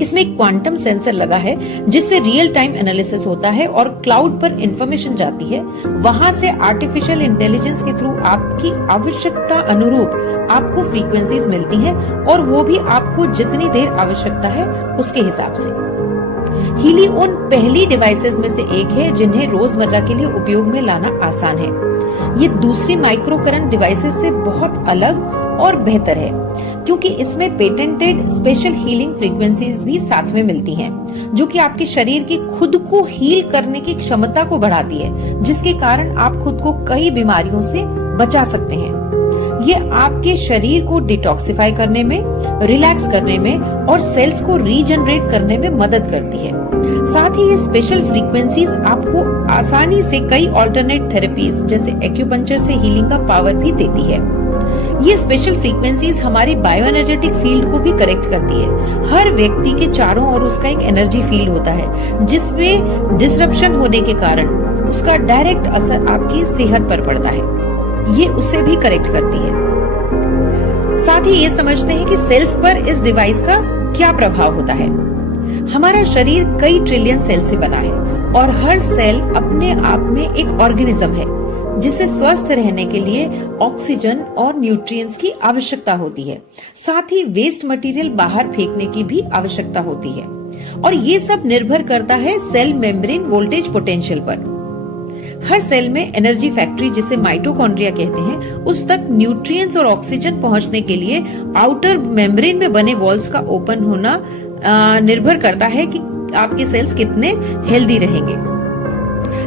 इसमें एक quantum sensor लगा है जिससे रियल टाइम एनालिसिस होता है और क्लाउड पर इंफॉर्मेशन जाती है। वहां से आर्टिफिशियल इंटेलिजेंस के थ्रू आपकी आवश्यकता अनुरूप आपको फ्रीक्वेंसीज मिलती हैं और वो भी आपको जितनी देर आवश्यकता है उसके हिसाब से। हीली उन पहली डिवाइसेस में से एक है जिन्हें रोजमर्रा के लिए उपयोग में लाना आसान है। ये दूसरी माइक्रो करंट डिवाइसेस से बहुत अलग और बेहतर है क्योंकि इसमें पेटेंटेड स्पेशल हीलिंग फ्रीक्वेंसीज भी साथ में मिलती हैं, जो कि आपके शरीर की खुद को हील करने की क्षमता को बढ़ाती है, जिसके कारण आप खुद को कई बीमारियों से बचा सकते हैं। ये आपके शरीर को डिटॉक्सिफाई करने में, रिलैक्स करने में और सेल्स को रीजनरेट करने में मदद करती है। साथ ही ये स्पेशल फ्रीक्वेंसीज आपको आसानी से कई ऑल्टरनेट थेरेपीज जैसे एक्यूपंक्चर से हीलिंग का पावर भी देती है। ये स्पेशल फ्रीक्वेंसीज हमारी बायो एनर्जेटिक फील्ड को भी करेक्ट करती है। हर व्यक्ति के चारों ओर उसका एक एनर्जी फील्ड होता है जिसमें डिसरप्शन होने के कारण उसका डायरेक्ट असर आपकी सेहत पर पड़ता है। ये उसे भी करेक्ट करती है। साथ ही ये समझते हैं कि सेल्स पर इस डिवाइस का क्या प्रभाव होता है। हमारा शरीर कई ट्रिलियन सेल से बना है और हर सेल अपने आप में एक ऑर्गेनिज्म है जिसे स्वस्थ रहने के लिए ऑक्सीजन और न्यूट्रिएंट्स की आवश्यकता होती है। साथ ही वेस्ट मटेरियल बाहर फेंकने की भी आवश्यकता होती है और ये सब निर्भर करता है सेल मेम्ब्रेन वोल्टेज पोटेंशियल पर। हर सेल में एनर्जी फैक्ट्री जिसे माइटोकॉन्ड्रिया कहते हैं, उस तक न्यूट्रिएंट्स और ऑक्सीजन पहुंचने के लिए आउटर मेम्ब्रेन में बने वॉल्स का ओपन होना निर्भर करता है कि आपके सेल्स कितने हेल्दी रहेंगे।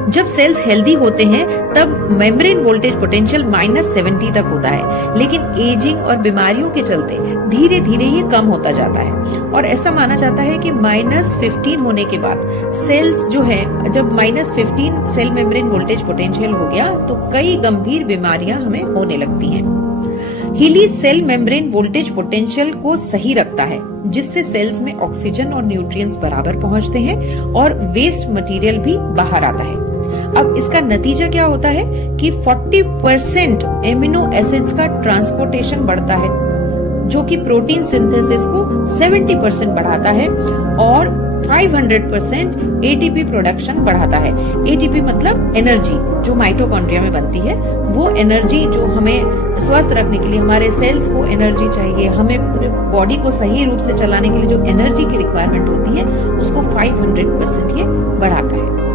जब सेल्स हेल्दी होते हैं तब मेम्ब्रेन वोल्टेज पोटेंशियल -70 तक होता है, लेकिन एजिंग और बीमारियों के चलते धीरे धीरे ये कम होता जाता है और ऐसा माना जाता है कि -15 होने के बाद सेल्स जो है, जब -15 सेल मेम्ब्रेन वोल्टेज पोटेंशियल हो गया तो कई गंभीर बीमारियां हमें होने लगती हैं। हीली सेल मेम्ब्रेन वोल्टेज पोटेंशियल को सही रखता है जिससे सेल्स में ऑक्सीजन और न्यूट्रिएंट्स बराबर पहुंचते हैं और वेस्ट मटेरियल भी बाहर आता है। अब इसका नतीजा क्या होता है कि 40% एमिनो एसिड्स का ट्रांसपोर्टेशन बढ़ता है, जो कि प्रोटीन सिंथेसिस को 70% बढ़ाता है और 500% एटीपी प्रोडक्शन बढ़ाता है। एटीपी मतलब एनर्जी जो माइटोकॉन्ड्रिया में बनती है, वो एनर्जी जो हमें स्वस्थ रखने के लिए, हमारे सेल्स को एनर्जी चाहिए, हमें पूरे बॉडी को सही रूप से चलाने के लिए जो एनर्जी की रिक्वायरमेंट होती है उसको 500% ये बढ़ाता है।